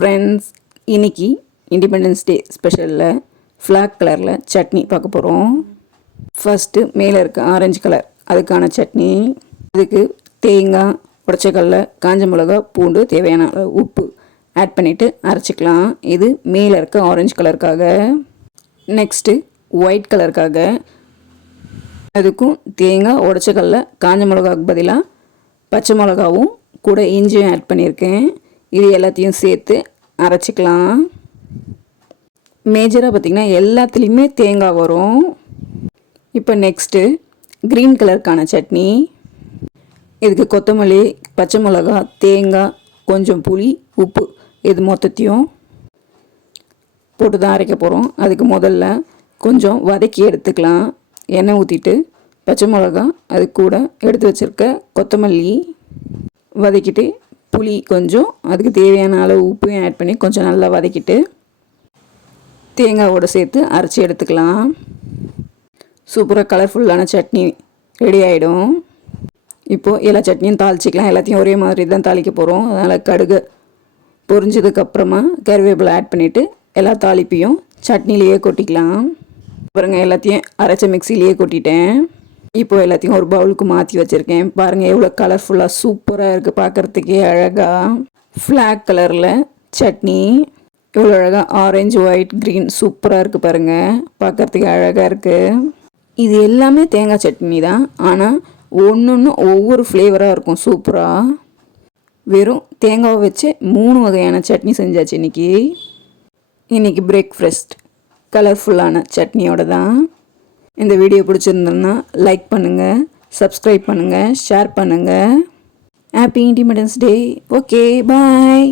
Friends, இன்னைக்கு independence day ஸ்பெஷலில் flag கலரில் சட்னி பார்க்க போகிறோம். ஃபஸ்ட்டு மேலே இருக்க ஆரஞ்சு கலர் அதுக்கான சட்னி. அதுக்கு தேங்காய், உடச்சக்கடல, காஞ்ச மிளகா, பூண்டு, தேவையான உப்பு ஆட் பண்ணிவிட்டு அரைச்சிக்கலாம். இது மேலே இருக்க ஆரஞ்சு கலருக்காக. நெக்ஸ்ட்டு ஒயிட் கலருக்காக அதுக்கும் தேங்காய், உடச்சக்கடல, காஞ்ச மிளகாவுக்கு பதிலாக பச்சை மிளகாவும் கூட இஞ்சியும் ஆட் பண்ணியிருக்கேன். இது எல்லாத்தையும் சேர்த்து அரைச்சிக்கலாம். மேஜராக பார்த்திங்கன்னா எல்லாத்துலேயுமே தேங்காய் வரும். இப்போ நெக்ஸ்ட்டு க்ரீன் கலருக்கான சட்னி. இதுக்கு கொத்தமல்லி, பச்சை மிளகா, தேங்காய், கொஞ்சம் புளி, உப்பு இது மொத்தத்தையும் போட்டு தான் அரைக்க போகிறோம். அதுக்கு முதல்ல கொஞ்சம் வதக்கி எடுத்துக்கலாம். எண்ணெய் ஊற்றிட்டு பச்சை மிளகா, அது கூட எடுத்து வச்சுருக்க கொத்தமல்லி வதக்கிட்டு, புளி கொஞ்சம், அதுக்கு தேவையான அளவு உப்பையும் ஆட் பண்ணி கொஞ்சம் நல்லா வதக்கிட்டு தேங்காவோடு சேர்த்து அரைச்சி எடுத்துக்கலாம். சூப்பராக கலர்ஃபுல்லான சட்னி ரெடி ஆகிடும். இப்போது எல்லா சட்னியும் தாளிச்சிக்கலாம். எல்லாத்தையும் ஒரே மாதிரி தான் தாளிக்க போகிறோம். அதனால் கடுகு பொரிஞ்சதுக்கப்புறமா கருவேப்பிலை ஆட் பண்ணிவிட்டு எல்லா தாளிப்பையும் சட்னிலேயே கொட்டிக்கலாம். பாருங்க, எல்லாத்தையும் அரைச்ச மிக்சிலேயே கொட்டிட்டேன். இப்போது எல்லாத்தையும் ஒரு பவுலுக்கு மாற்றி வச்சுருக்கேன். பாருங்கள் எவ்வளோ கலர்ஃபுல்லாக சூப்பராக இருக்குது, பார்க்குறதுக்கே அழகாக. ஃப்ளாக் கலரில் சட்னி எவ்வளோ அழகாக ஆரஞ்சு, ஒயிட், க்ரீன் சூப்பராக இருக்குது பாருங்கள், பார்க்குறதுக்கு அழகாக இருக்குது. இது எல்லாமே தேங்காய் சட்னி தான், ஆனால் ஒன்று ஒவ்வொரு ஃப்ளேவராக இருக்கும் சூப்பராக. வெறும் தேங்காவை வச்சு 3 வகையான சட்னி செஞ்சாச்சு இன்றைக்கி பிரேக்ஃபாஸ்ட் கலர்ஃபுல்லான சட்னியோட தான். இந்த வீடியோ பிடிச்சிருந்தோன்னா லைக் பண்ணுங்கள், சப்ஸ்கிரைப் பண்ணுங்கள், ஷேர் பண்ணுங்கள். Happy independence day. ஓகே, பாய்.